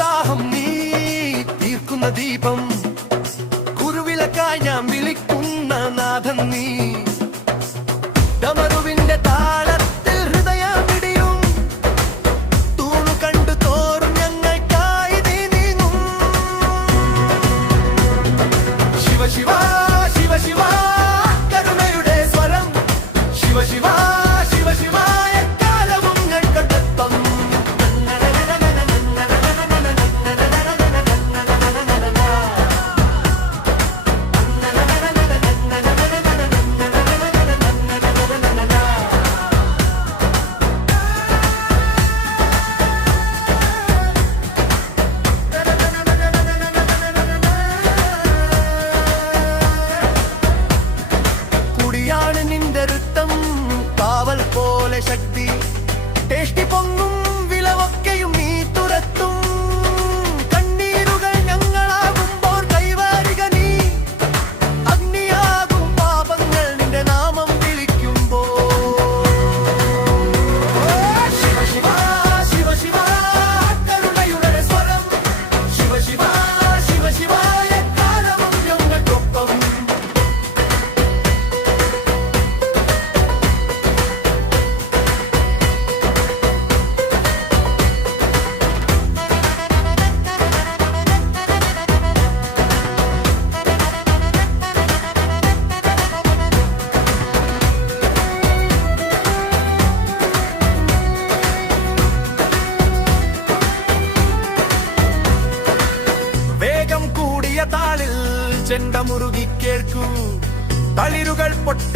ദാഹം നീ തീർക്കുന്ന ദീപം, കുരുവിളക്കായി ഞാൻ വിളിക്കുന്ന നാഥൻ നീ. ഡമരുവിന്റെ താളത്തിൽ ഹൃദയമിടിയും, തൂണു കണ്ടു തോറും ഞങ്ങൾക്കായി നീ നീങ്ങും. ശിവ ശിവ ശിവ ശിവ കരുണയുടെ സ്വരം, ശിവ ശിവ ശിവ ശിവ എക്കാലവും ഞങ്ങൾക്കൊപ്പം. കുടിയാണ് നിന്റെ ഋത്തം, കാവൽ പോലെ ശക്തി, ടേഷ്ടി പൊങ്ങും വിളവൊക്കെയും നീ തുരത്തും. കണ്ണീരുകൾ ഞങ്ങളാകുമ്പോൾ കൈവാരിക നീ, അഗ്നിയാകും പാപങ്ങൾ നിന്റെ നാമം വിളിക്കുമ്പോൾ. ശിവ ശിവ ശിവ ശിവ കരുണയുടെ സ്വരം, ശിവ ശിവ ശിവ ശിവ എക്കാലവും ഞങ്ങൾക്കൊപ്പം. വേഗം കൂടിയ താളിൽ ചെണ്ട മുറുകി കേൾക്കൂ, തളിരുകൾ പൊട്ടി